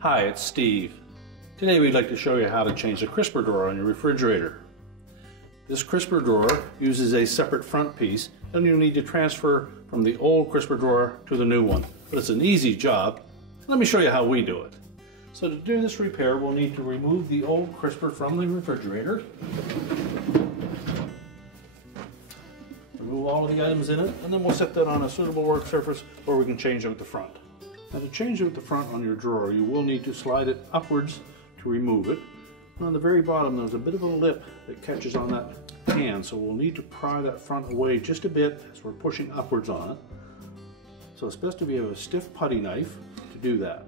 Hi, it's Steve. Today we'd like to show you how to change the crisper drawer on your refrigerator. This crisper drawer uses a separate front piece, and you'll need to transfer from the old crisper drawer to the new one. But it's an easy job. Let me show you how we do it. So to do this repair, we'll need to remove the old crisper from the refrigerator. Remove all of the items in it, and then we'll set that on a suitable work surface where we can change out the front. Now to change out the front on your drawer, you will need to slide it upwards to remove it. And on the very bottom there's a bit of a lip that catches on that can, so we'll need to pry that front away just a bit as we're pushing upwards on it. So it's best if you have a stiff putty knife to do that.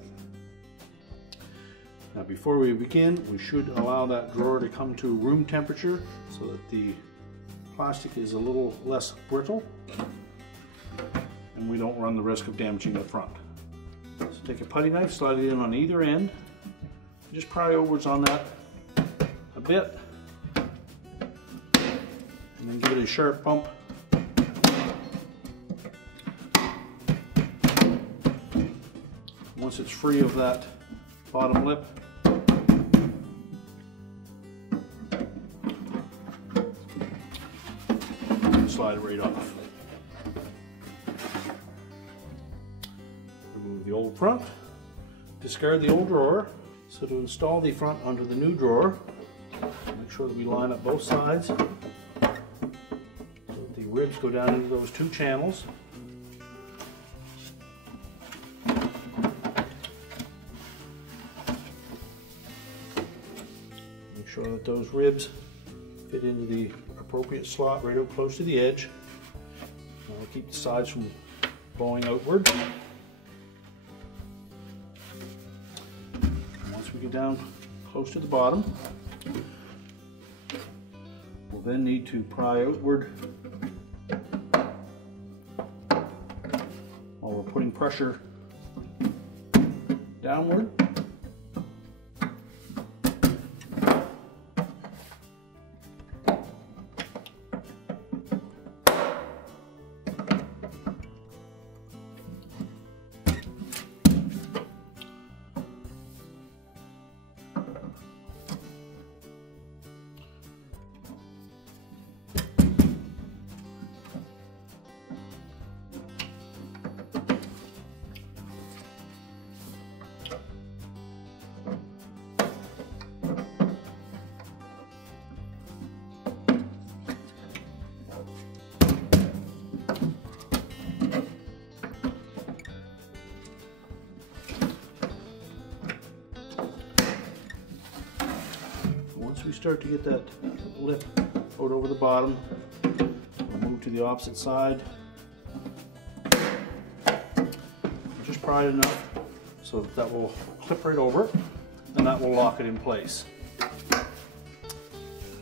Now before we begin, we should allow that drawer to come to room temperature so that the plastic is a little less brittle and we don't run the risk of damaging the front. So take a putty knife, slide it in on either end, just pry outwards on that a bit, and then give it a sharp bump. Once it's free of that bottom lip, slide it right off. Remove the old front, discard the old drawer. So to install the front under the new drawer, make sure that we line up both sides so that the ribs go down into those two channels. Make sure that those ribs fit into the appropriate slot right up close to the edge. That'll keep the sides from bowing outward. Once we get down close to the bottom, we'll then need to pry outward while we're putting pressure downward. Once we start to get that lip out over the bottom, we'll move to the opposite side. Just pry it enough so that will clip right over it, and that will lock it in place.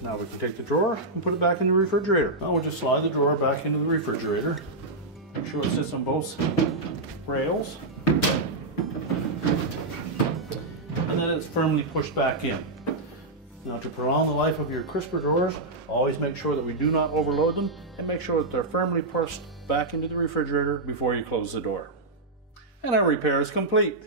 Now we can take the drawer and put it back in the refrigerator. Now we'll just slide the drawer back into the refrigerator. Make sure it sits on both rails, and then it's firmly pushed back in. Now to prolong the life of your crisper drawers, always make sure that we do not overload them, and make sure that they're firmly pushed back into the refrigerator before you close the door. And our repair is complete.